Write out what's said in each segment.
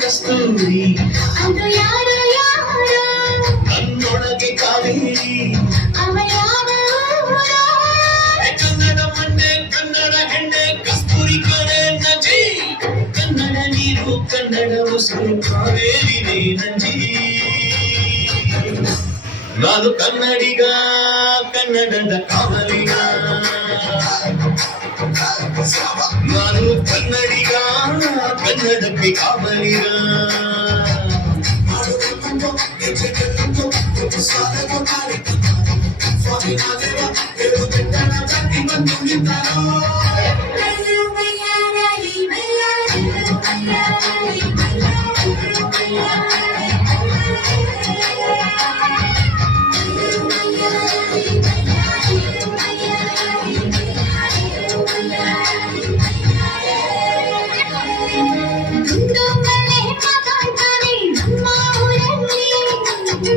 ಕಸ್ತೂರಿ ಅದು ಯಾರು ಯಾರು ನನ್ನೊಳಗೆ ಕಾವೇರಿ ಅವ ಯಾವ ಕನ್ನಡ ಮಂಡೆ ಕನ್ನಡ ಹೆಣ್ಣೆ ಕಸ್ತೂರಿ ಕಡೆ ನಜಿ ಕನ್ನಡ ನೀರು ಕನ್ನಡ ಉಸಿರು ಕಾವೇರಿನೇ ನಂಜಿ ನಾನು ಕನ್ನಡಿಗ ಕನ್ನಡದ ಕಾವಲಿಗ ನಾನು ಕನ್ನಡಿಗ ಕನ್ನಡಕ್ಕೆ ಕಾವಲಿಗ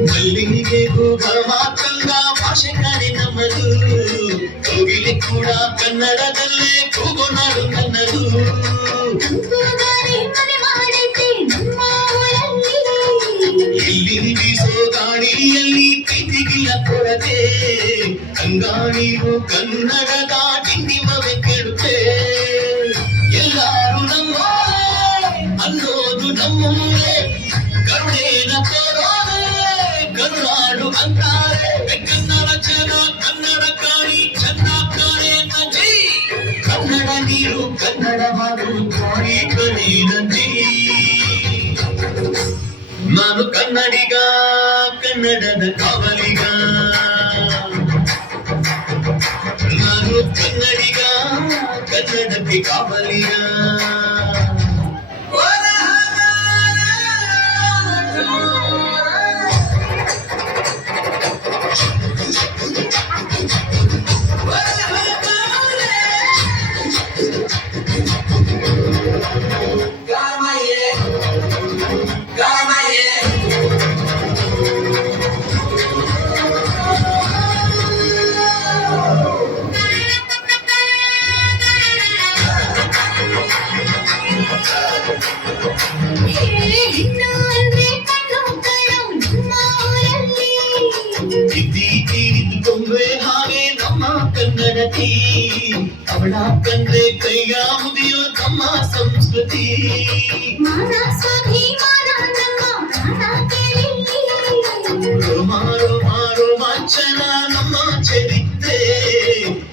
ಮಲ್ಲಿಗೆ ಮಾತಲ್ಲ ಭಾಷೆ ಕಡೆ ನಮ್ಮದು ಕೋಗಿಲೆ ಕೂಡ ಕನ್ನಡದಲ್ಲೇ ಕೂಗೋನಾಡು ನನ್ನದು ಇಲ್ಲಿ ಬೀಸೋ ಗಾಳಿಯಲ್ಲಿ ಪ್ರೀತಿಗಿಲ್ಲ ಕೊರತೆ ಅಂಗಾಣಿಯು ಕನ್ನಡದ ಡಿಂಡಿಮವೆ ಕೇಳುತ್ತೆ ಎಲ್ಲಾರು ನಮ್ಮ ಅನ್ನೋದು ನಮ್ಮೂರೇ ಕರುಣೇನ ಕರುನಾಡು ಅಂತಾರೆ ಕನ್ನಡ ಜನ ಕನ್ನಡ ಕಾಣಿ ಚಂದ ಕಾಣೆ ನಂಜಿ ಕನ್ನಡ ನೀರು ಕನ್ನಡ ಮಾತು ಕಾಣಿ ಕಣಿ ನಂಜಿ ನಾನು ಕನ್ನಡಿಗ ಕನ್ನಡದ ಕಾವಲಿಗ ನಾನು ಕನ್ನಡಿಗ ಕನ್ನಡಕ್ಕೆ ಕಾವಲಿಗ ಹಾಗೆ ನಮ್ಮ ಕನ್ನಡತಿ ಅವಳ ಕಂಡ್ರೆ ಕೈಯ ಮುಗಿಯೋ ನಮ್ಮ ಸಂಸ್ಕೃತಿ ರೋಮಾಂಚನ ನಮ್ಮ ಚರಿತ್ರೆ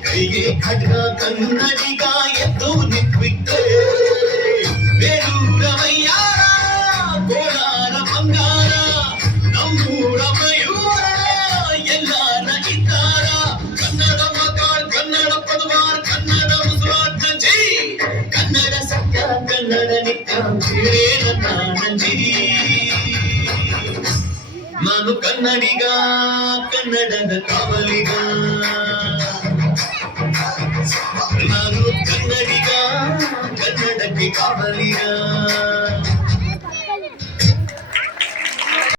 ಕೈಗೆ ಖಡ್ಗ ಕನ್ನಡಿಗ ಎದ್ದು ನಿಂತ್ಬಿಟ್ಟೆ ಬೇರೂರವಯ್ಯ ಕೋಲಾರ ಬಂಗಾರ ನಮ್ಮೂರ ಮಯೂರ ಎಲ್ಲಾರ ಇದ್ದಾರ ಕನ್ನಡ ಮಕಾಳ್ ಕನ್ನಡ ಪದವಾರ್ ಕನ್ನಡ ಮುಸುವಾರ್ ನಂಜಿ ಕನ್ನಡ ಸತ್ಯ ಕನ್ನಡ ನಿತ್ಯ ನನ್ನ ನಂಜಿ ನಾನು ಕನ್ನಡಿಗ ಕನ್ನಡದ ಕಾವಲಿಗ ನಾನು ಕನ್ನಡಿಗ ಕನ್ನಡಕ್ಕೆ ಕಾವಲಿಗ